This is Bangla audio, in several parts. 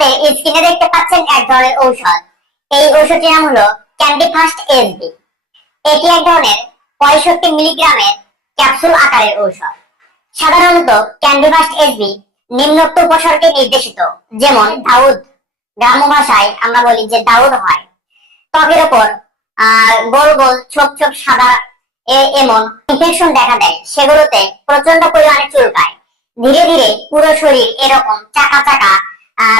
আমাদের স্ক্রিনে দেখতে পাচ্ছেন এক ধরনের ঔষধ। এই ঔষধটির নাম হলো ক্যান্ডি ফাস্ট এসবি এটি এক ধরনের পঁয়ষট্টি মিলিগ্রামের ক্যাপসুল আকারের ঔষধ। সাধারণত ক্যান্ডি ফাস্ট এসবি নিম্নোক্ত উপসর্গে নির্দেশিত, যেমন দাউদ। গ্রাম্য ভাষায় আমরা বলি যে দাউদ হয়। ত্বকের ওপর গোল গোল ছোপ ছোপ সাদা এমন ইনফেকশন দেখা দেয়। সেগুলোতে প্রচণ্ড পরিমাণে চুলকায়। ধীরে ধীরে পুরো শরীর এরকম চাকা চাকা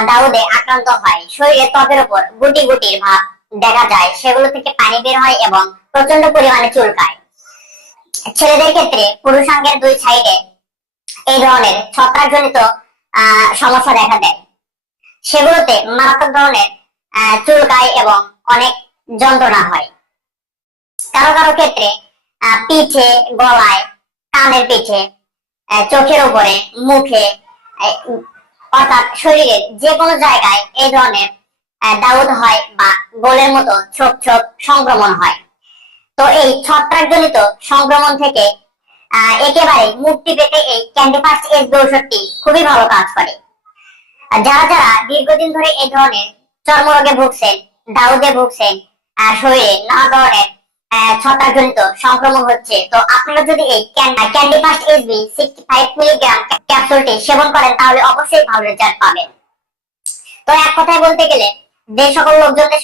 দাউদে আক্রান্ত হয়। শরীরে ত্বকের উপর গুটি গুটির ভাব দেখা যায়, সেগুলো থেকে পানি বের হয় এবং প্রচণ্ড পরিমাণে চুলকায়। ছেলেদের ক্ষেত্রে পুরুষাঙ্গের দুই সাইডে এই ধরনের ছত্রাকজনিত সমস্যা দেখা দেয়। সেগুলোতে মারাত্মক ধরনের চুলকায় এবং অনেক যন্ত্রণা হয়। কারও কারও ক্ষেত্রে পিঠে, গলায় কানের পিঠে চোখের উপরে মুখে অর্থাৎ শরীরের যে কোনো জায়গায় এই ধরনের দাউদ হয় বা গোলের মতো ছোপ ছোপ সংক্রমণ হয়। তো এই ছত্রাকজনিত সংক্রমণ থেকে একেবারে মুক্তি পেতে এই ক্যান্ডি ফাস্ট এসবি ঔষধটি খুবই ভালো কাজ করে। যারা যারা দীর্ঘদিন ধরে এই ধরনের চর্মরোগে ভুগছেন, দাউদে ভুগছেন শরীরে নানা ধরনের ছত্রাকজনিত সংক্রমণ হচ্ছে। তো আপনারা যদি এই candy fast SB sixty five milligram ক্যাপসুলটি সেবন করেন, তাহলে অবশ্যই ভালো রেজাল্ট পাবেন। তো এক কথায় বলতে গেলে যে সকল লোকজনদের